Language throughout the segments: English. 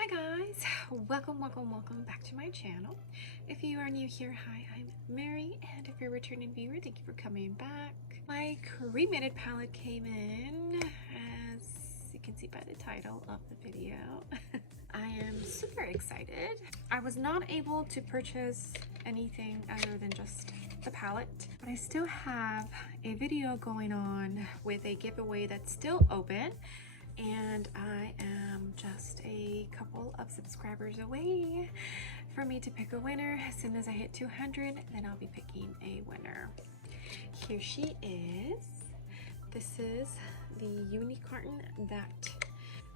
Hi guys, welcome back to my channel. If you are new here, hi, I'm Mary, and if you're a returning viewer, thank you for coming back. My cremated palette came in, as you can see by the title of the video. I am super excited. I was not able to purchase anything other than just the palette, but I still have a video going on with a giveaway that's still open. And I am just a couple of subscribers away for me to pick a winner. As soon as I hit 200, then I'll be picking a winner. Here she is. This is the uni carton that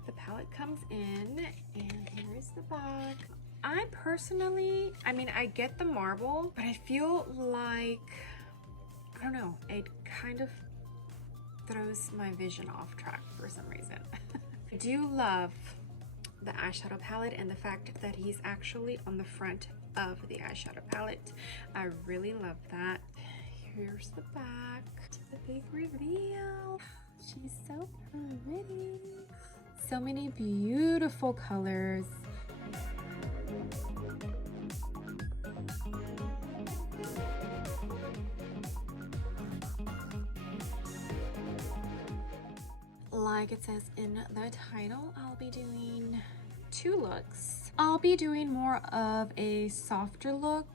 the palette comes in, and here is the bag. I personally, I get the marble, but I feel like, I don't know, it kind of throws my vision off track for some reason. I do love the eyeshadow palette and the fact that he's actually on the front of the eyeshadow palette. I really love that. Here's the back, the big reveal. She's so pretty. So many beautiful colors. Like it says in the title, I'll be doing two looks. I'll be doing more of a softer look,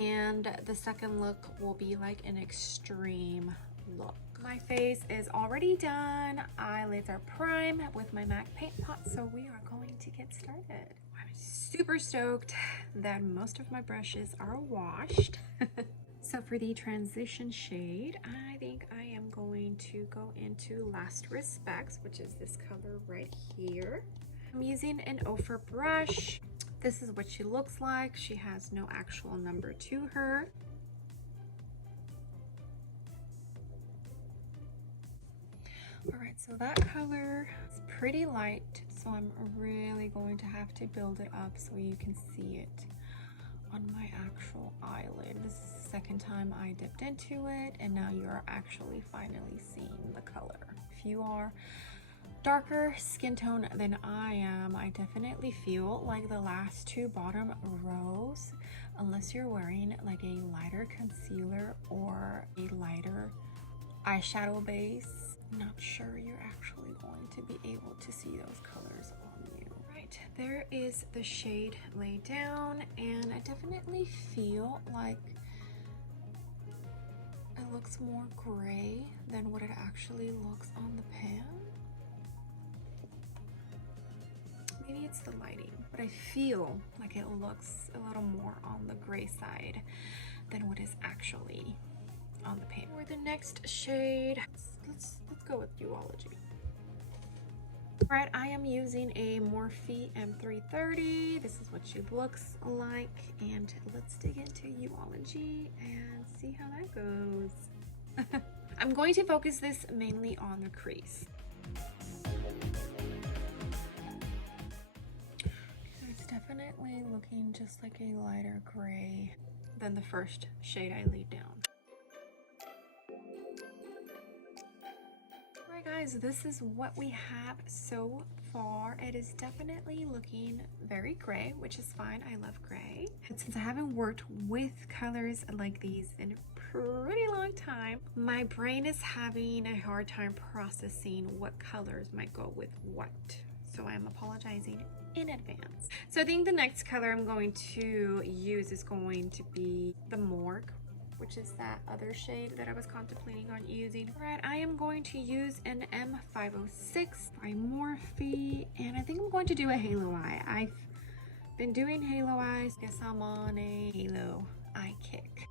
and the second look will be like an extreme look. My face is already done. Eyelids are primed with my MAC paint pot, so we are going to get started. I'm super stoked that most of my brushes are washed. So for the transition shade, I think I am going to go into Last Respects, which is this color right here. I'm using an Ophir brush. This is what she looks like. She has no actual number to her. All right, so that color is pretty light, so I'm really going to have to build it up so you can see it on my actual eyelid. This is the second time I dipped into it, and now you are actually finally seeing the color. If you are darker skin tone than I am, I definitely feel like the last two bottom rows, unless you're wearing like a lighter concealer or a lighter eyeshadow base, I'm not sure you're actually going to be able to see those colors on you. Right, there is the shade laid down, and I definitely feel like it looks more gray than what it actually looks on the pan. Maybe it's the lighting, but I feel like it looks a little more on the gray side than what is actually on the pan. For the next shade, let's go with Duology. All right, I am using a Morphe M330. This is what she looks like, and let's dig into Duology and see how that goes. I'm going to focus this mainly on the crease. It's definitely looking just like a lighter gray than the first shade I laid down. Guys, this is what we have so far. It is definitely looking very gray, which is fine. I love gray. And since I haven't worked with colors like these in a pretty long time, my brain is having a hard time processing what colors might go with what. So I'm apologizing in advance. So I think the next color I'm going to use is going to be the Morgue, which is that other shade that I was contemplating on using. All right, I am going to use an M506 by Morphe, and I think I'm going to do a halo eye. I've been doing halo eyes. Guess I'm on a halo eye kick.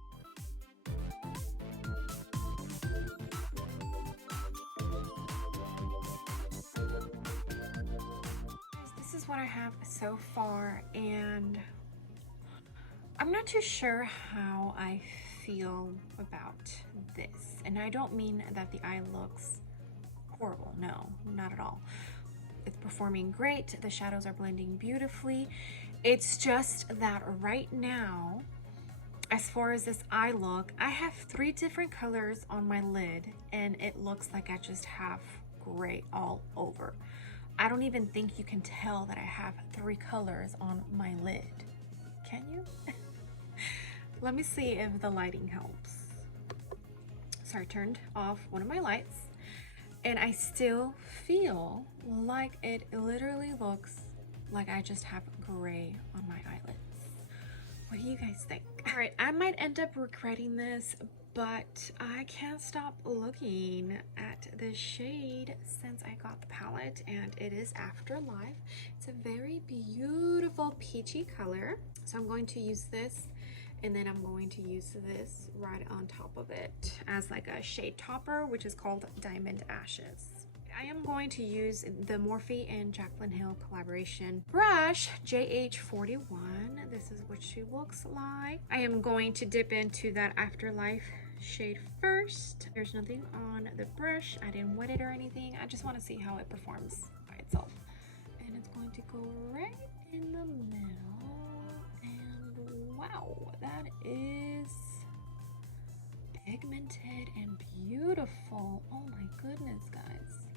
This is what I have so far, and I'm not too sure how I feel about this, and I don't mean that the eye looks horrible. No, not at all. It's performing great. The shadows are blending beautifully. It's just that right now, as far as this eye look, I have 3 different colors on my lid, and it looks like I just have gray all over. I don't even think you can tell that I have 3 colors on my lid. Can you? Let me see if the lighting helps. So I turned off one of my lights and I still feel like it literally looks like I just have gray on my eyelids. What do you guys think? All right, I might end up regretting this, but I can't stop looking at this shade since I got the palette, and it is Afterlife. It's a very beautiful peachy color. So I'm going to use this, and then I'm going to use this right on top of it as like a shade topper, which is called Diamond Ashes. I am going to use the Morphe and Jaclyn Hill collaboration brush, JH41. This is what she looks like. I am going to dip into that Afterlife shade first. There's nothing on the brush. I didn't wet it or anything. I just want to see how it performs by itself. And it's going to go right in the middle. And wow, that is pigmented and beautiful. Oh my goodness, guys.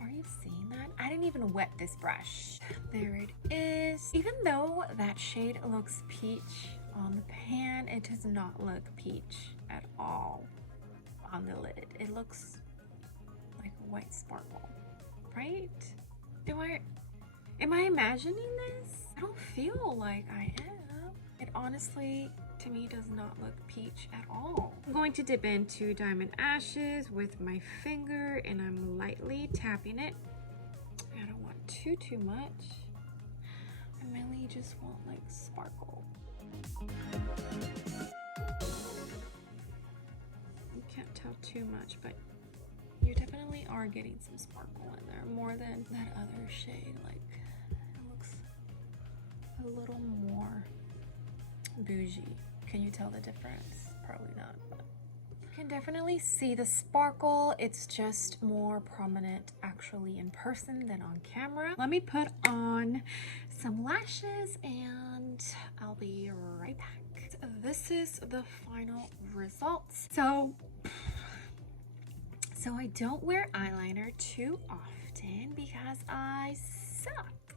Are you seeing that? I didn't even wet this brush. There it is. Even though that shade looks peach on the pan, it does not look peach at all on the lid. It looks like white sparkle, right? Am I imagining this? I don't feel like I am. It honestly, to me, does not look peach at all. I'm going to dip into Diamond Ashes with my finger, and I'm lightly tapping it. I don't want too much. I mainly just want like sparkle. You can't tell too much, but you definitely are getting some sparkle in there, more than that other shade. Like, it looks a little more bougie. Can you tell the difference? Probably not, but you can definitely see the sparkle. It's just more prominent actually in person than on camera. Let me put on some lashes and I'll be right back. This is the final results. So I don't wear eyeliner too often because I suck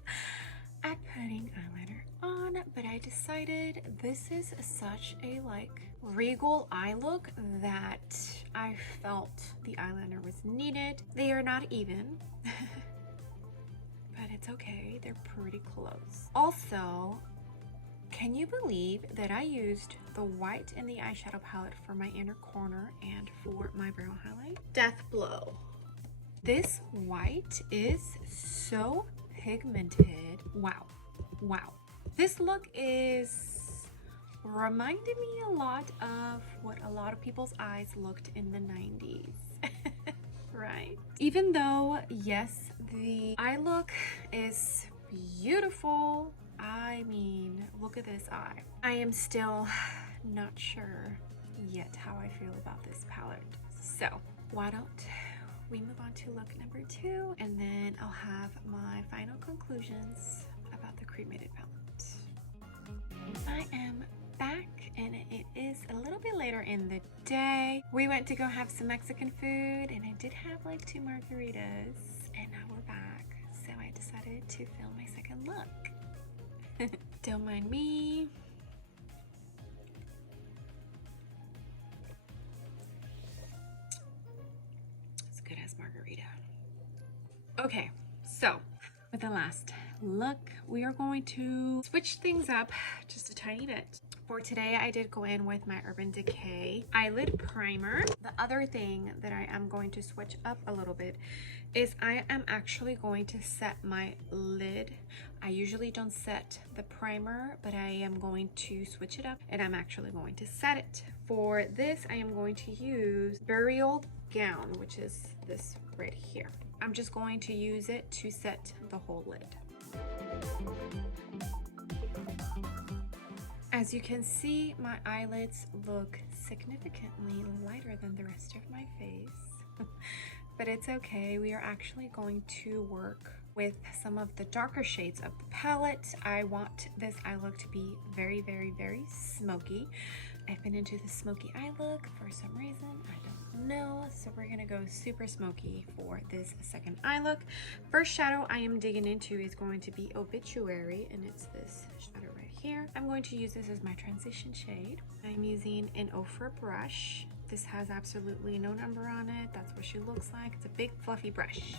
at putting eyeliner on, but I decided this is such a like regal eye look that I felt the eyeliner was needed. They are not even, but it's okay, they're pretty close. Also, can you believe that I used the white in the eyeshadow palette for my inner corner and for my brow highlight? Death blow. This white is so pigmented. Wow. This look is reminding me a lot of what a lot of people's eyes looked in the 90s. Right? Even though, yes, the eye look is beautiful. I mean, look at this eye. I am still not sure yet how I feel about this palette. So why don't we move on to look number 2, and then I'll have my final conclusions about the cremated palette. I am back, and it is a little bit later in the day. We went to go have some Mexican food, and I did have like 2 margaritas, and now we're back. So I decided to film my second look. Don't mind me. As good as margarita. Okay, so for the last look, we are going to switch things up just a tiny bit. For today, I did go in with my Urban Decay eyelid primer. The other thing that I am going to switch up a little bit is I am actually going to set my lid. I usually don't set the primer, but I am going to switch it up, and I'm actually going to set it. For this, I am going to use Burial Gown, which is this right here. I'm just going to use it to set the whole lid. As you can see, my eyelids look significantly lighter than the rest of my face, but it's okay. We are actually going to work with some of the darker shades of the palette. I want this eye look to be very, very, very smoky. I've been into the smoky eye look for some reason. I don't No, so we're gonna go super smoky for this second eye look. First shadow I am digging into is going to be Obituary, and it's this shadow right here. I'm going to use this as my transition shade. I'm using an Ofra brush. This has absolutely no number on it. That's what she looks like. It's a big fluffy brush.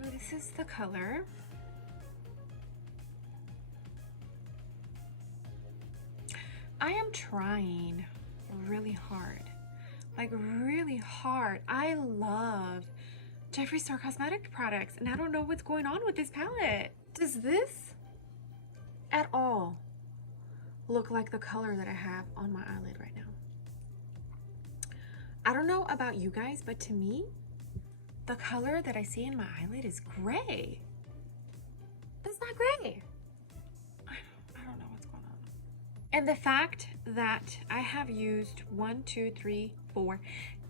So this is the color. I am trying really hard, like really hard. I love Jeffree Star Cosmetic products, and I don't know what's going on with this palette. Does this at all look like the color that I have on my eyelid right now? I don't know about you guys, but to me, the color that I see in my eyelid is gray. That's not gray. I don't know what's going on. And the fact that I have used 1, 2, 3, 4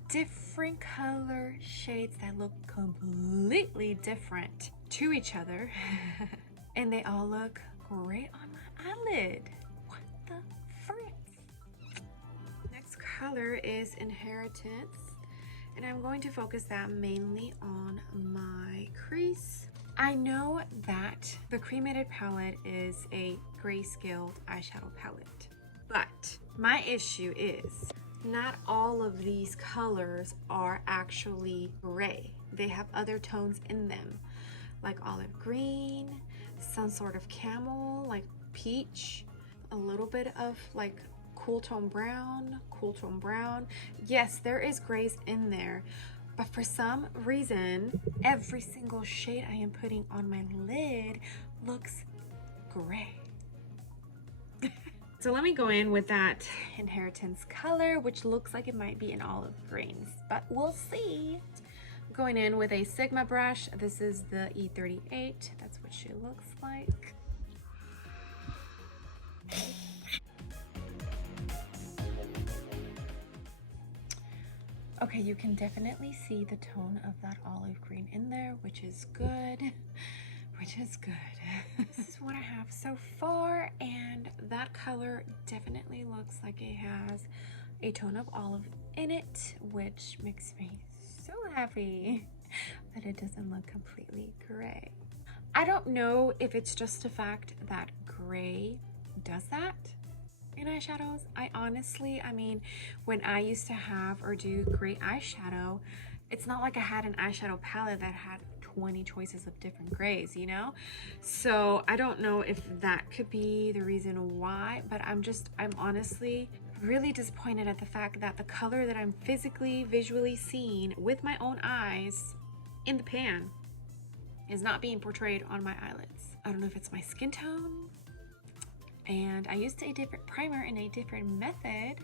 different color shades that look completely different to each other and they all look great on my eyelid. What the frick? Next color is Inheritance, and I'm going to focus that mainly on my crease. I know that the Cremated palette is a grayscaled eyeshadow palette, but my issue is not all of these colors are actually gray. They have other tones in them, like olive green, some sort of camel, like peach, a little bit of like cool tone brown. Yes, there is grays in there, but for some reason, every single shade I am putting on my lid looks gray. So let me go in with that Inheritance color, which looks like it might be an olive green, but we'll see. Going in with a Sigma brush. This is the E38. That's what she looks like. Okay, you can definitely see the tone of that olive green in there, which is good. This is what I have so far, and that color definitely looks like it has a tone of olive in it, which makes me so happy that it doesn't look completely gray. I don't know if it's just the fact that gray does that in eyeshadows. I mean, when I used to have or do gray eyeshadow, it's not like I had an eyeshadow palette that had 20 choices of different grays, you know? So I don't know if that could be the reason why, but I'm honestly really disappointed at the fact that the color that I'm visually seeing with my own eyes in the pan is not being portrayed on my eyelids. I don't know if it's my skin tone, and I used a different primer and a different method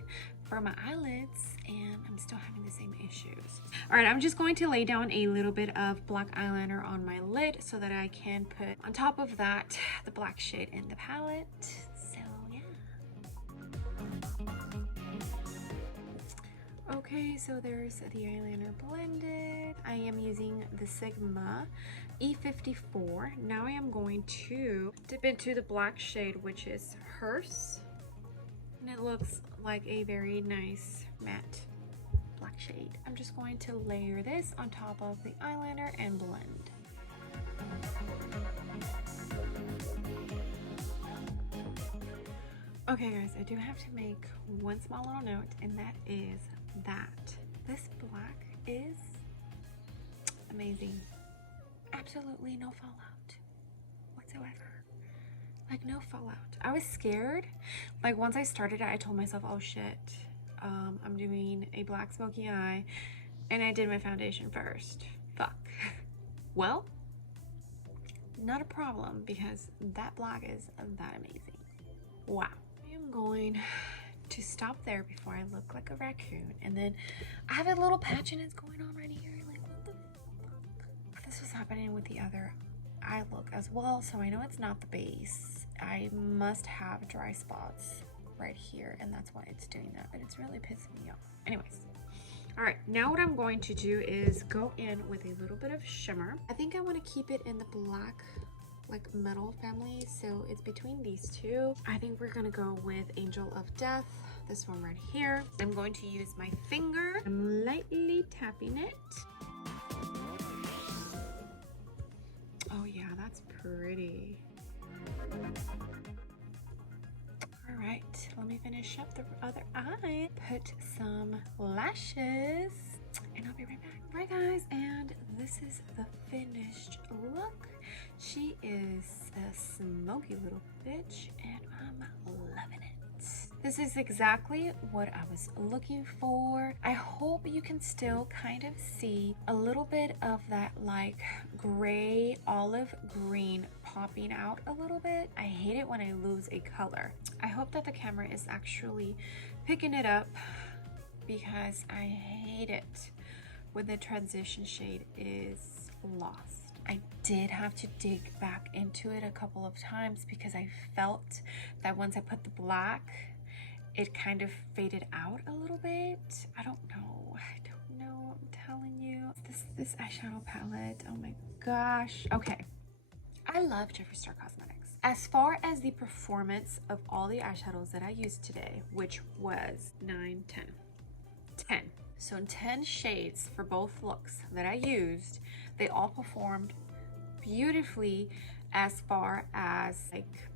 for my eyelids, and I'm still having the same issues. All right, I'm just going to lay down a little bit of black eyeliner on my lid so that I can put on top of that the black shade in the palette. So yeah. Okay, so there's the eyeliner blended. I am using the Sigma E54. Now I am going to dip into the black shade, which is Hearse. And it looks like a very nice matte black shade. I'm just going to layer this on top of the eyeliner and blend. Okay guys, I do have to make one small little note, and that is that this black is amazing. Absolutely no fallout whatsoever. Like no fallout. I was scared. Like once I started it, I told myself, oh shit, I'm doing a black smoky eye, and I did my foundation first. Fuck. Well, not a problem, because that black is that amazing. Wow. I am going to stop there before I look like a raccoon, and then I have a little patchiness going on right here. Like what the fuck? This was happening with the other eye look as well, so I know it's not the base. I must have dry spots right here, and that's why it's doing that, but it's really pissing me off. Anyways, all right, now what I'm going to do is go in with a little bit of shimmer. I think I want to keep it in the black like metal family, so it's between these two. I think we're gonna go with Angel of Death, this one right here. I'm going to use my finger. I'm lightly tapping it. Oh yeah, that's pretty. All right, let me finish up the other eye. Put some lashes and I'll be right back. Right guys, and this is the finished look. She is a smoky little bitch and I'm loving it. This is exactly what I was looking for. I hope you can still kind of see a little bit of that like gray olive green popping out a little bit. I hate it when I lose a color. I hope that the camera is actually picking it up because I hate it when the transition shade is lost. I did have to dig back into it a couple of times because I felt that once I put the black, it kind of faded out a little bit. I don't know, I'm telling you. This eyeshadow palette, oh my gosh. Okay, I love Jeffree Star Cosmetics. As far as the performance of all the eyeshadows that I used today, which was 9, 10. So 10 shades for both looks that I used, they all performed beautifully as far as like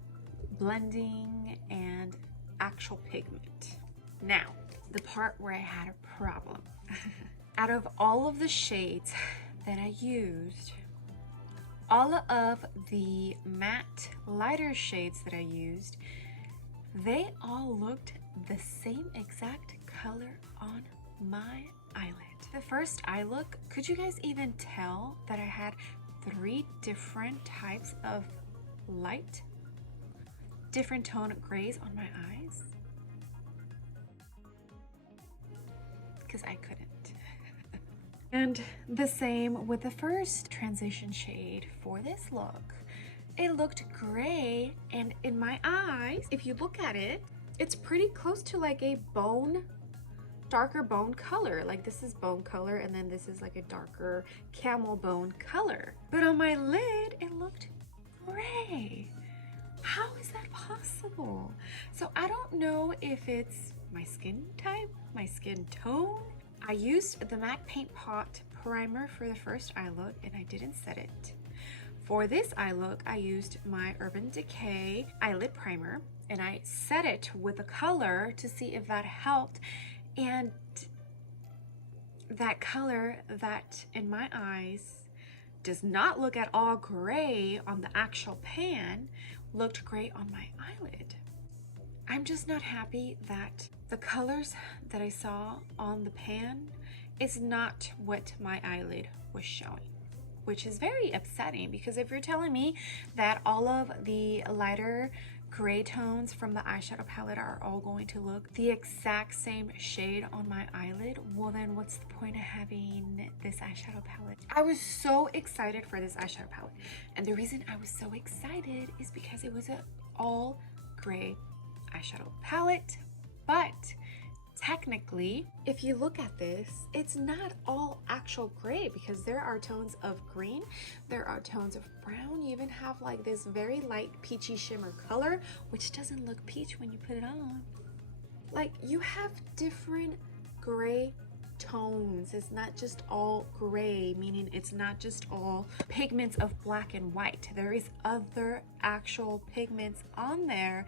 blending and actual pigment. Now, the part where I had a problem. Out of all of the shades that I used, all of the matte lighter shades that I used, they all looked the same exact color on my eyelid. The first eye look, could you guys even tell that I had 3 different types of light, different tone grays on my eyes? Because I couldn't. And the same with the first transition shade for this look. It looked gray, and in my eyes, if you look at it, it's pretty close to like a bone, darker bone color. Like this is bone color and then this is like a darker camel bone color. But on my lid, it looked gray. How is that possible? So I don't know if it's my skin type, my skin tone. I used the MAC Paint Pot primer for the first eye look and I didn't set it. For this eye look, I used my Urban Decay eyelid primer and I set it with a color to see if that helped. And that color that in my eyes does not look at all gray on the actual pan looked gray on my eyelid. I'm just not happy that the colors that I saw on the pan is not what my eyelid was showing, which is very upsetting because if you're telling me that all of the lighter gray tones from the eyeshadow palette are all going to look the exact same shade on my eyelid, well then what's the point of having this eyeshadow palette? I was so excited for this eyeshadow palette, and the reason I was so excited is because it was an all gray eyeshadow palette. But technically, if you look at this, it's not all actual gray because there are tones of green, there are tones of brown, you even have like this very light peachy shimmer color, which doesn't look peach when you put it on. Like you have different gray tones. It's not just all gray, meaning it's not just all pigments of black and white. There is other actual pigments on there,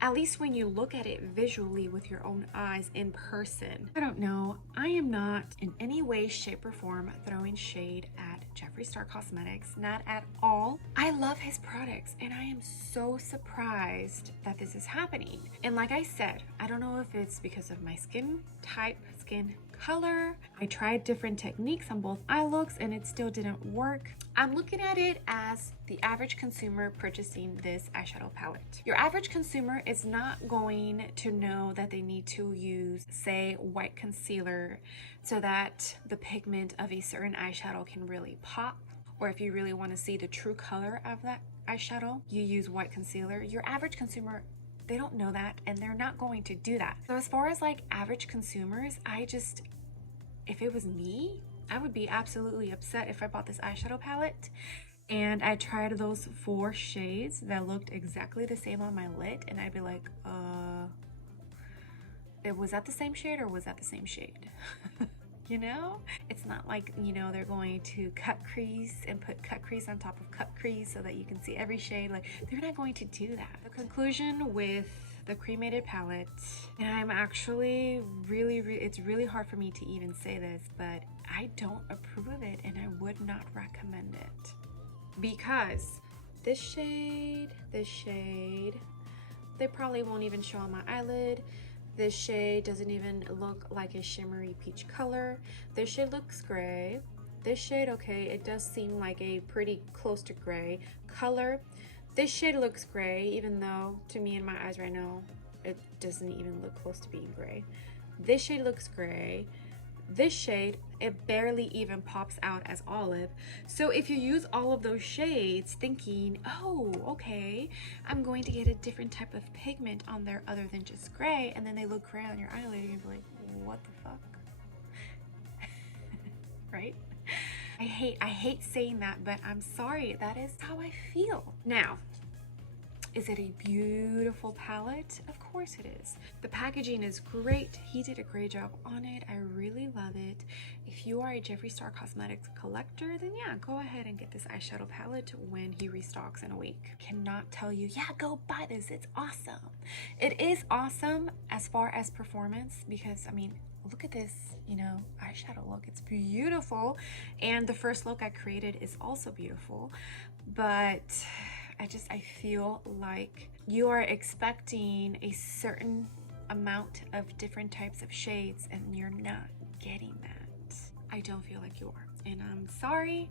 at least when you look at it visually with your own eyes in person. I don't know. I am not in any way, shape, or form throwing shade at Jeffree Star Cosmetics. Not at all. I love his products and I am so surprised that this is happening. And like I said, I don't know if it's because of my skin type, skin color. I tried different techniques on both eye looks and it still didn't work. I'm looking at it as the average consumer purchasing this eyeshadow palette. Your average consumer is not going to know that they need to use, say, white concealer so that the pigment of a certain eyeshadow can really pop. Or if you really want to see the true color of that eyeshadow, you use white concealer. Your average consumer They don't know that, and they're not going to do that. So as far as like average consumers, if it was me, I would be absolutely upset if I bought this eyeshadow palette and I tried those 4 shades that looked exactly the same on my lid, and I'd be like, was that the same shade or was that the same shade? You know, it's not like, you know, they're going to cut crease and put cut crease on top of cut crease so that you can see every shade. Like, they're not going to do that. The conclusion with the cremated palette, and I'm actually it's really hard for me to even say this, but I don't approve of it, and I would not recommend it, because this shade, they probably won't even show on my eyelid. This shade doesn't even look like a shimmery peach color. This shade looks gray. This shade, okay, it does seem like a pretty close to gray color. This shade looks gray, even though to me in my eyes right now, it doesn't even look close to being gray. This shade looks gray. This shade, it barely even pops out as olive. So if you use all of those shades thinking, oh, okay, I'm going to get a different type of pigment on there other than just gray, and then they look gray on your eyelid, you're gonna be like, what the fuck? Right? I hate saying that, but I'm sorry, that is how I feel. Now, is it a beautiful palette? Of course it is. The packaging is great. He did a great job on it. I really love it. If you are a Jeffree Star Cosmetics collector, then yeah, go ahead and get this eyeshadow palette when he restocks in a week. Cannot tell you, yeah, go buy this. It's awesome. It is awesome as far as performance, because I mean, look at this, you know, eyeshadow look. It's beautiful. And the first look I created is also beautiful, but I feel like you are expecting a certain amount of different types of shades and you're not getting that. I don't feel like you are, and I'm sorry.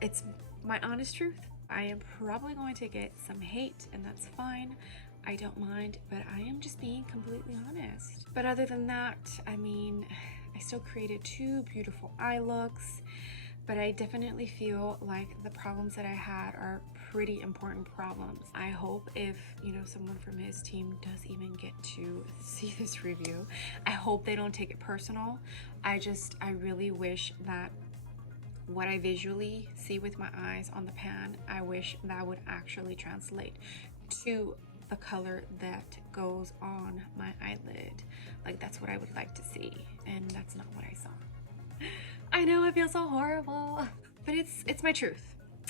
It's my honest truth. I am probably going to get some hate, and that's fine. I don't mind, but I am just being completely honest. But other than that, I mean, I still created 2 beautiful eye looks, but I definitely feel like the problems that I had are pretty important problems. I hope if, you know, someone from his team does even get to see this review, I hope they don't take it personal. I really wish that what I visually see with my eyes on the pan, I wish that would actually translate to the color that goes on my eyelid. Like, that's what I would like to see, and that's not what I saw. I know, I feel so horrible, but it's my truth,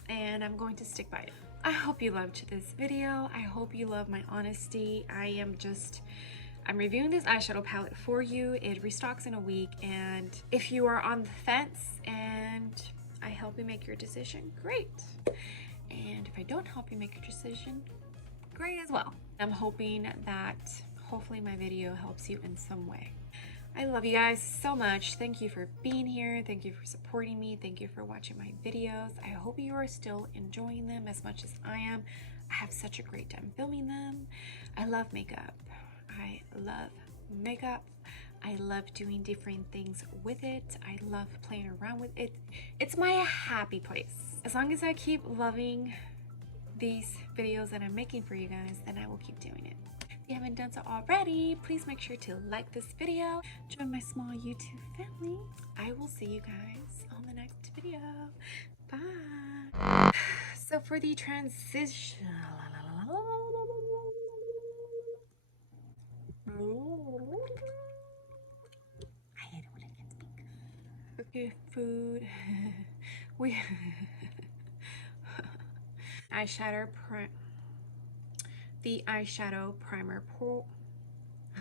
and I'm going to stick by it. I hope you loved this video. I hope you love my honesty. I'm reviewing this eyeshadow palette for you. It restocks in a week, and if you are on the fence and I help you make your decision, great. And if I don't help you make your decision, great as well. I'm hoping that hopefully my video helps you in some way. I love you guys so much. Thank you for being here. Thank you for supporting me. Thank you for watching my videos. I hope you are still enjoying them as much as I am. I have such a great time filming them. I love makeup. I love makeup. I love doing different things with it. I love playing around with it. It's my happy place. As long as I keep loving these videos that I'm making for you guys, then I will keep doing it. If you haven't done so already, please make sure to like this video, join my small YouTube family. I will see you guys on the next video. Bye. So for the transition, I hate it when I can't speak. Okay, food. We the eyeshadow primer pour.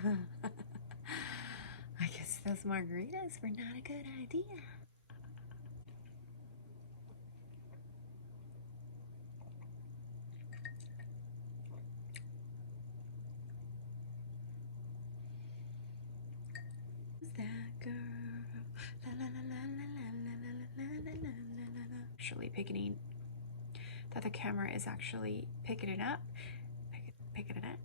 I guess those margaritas were not a good idea. Who's that girl? La la la la la la la la la la la. Actually picking that the camera is actually picking it up. Picking it up.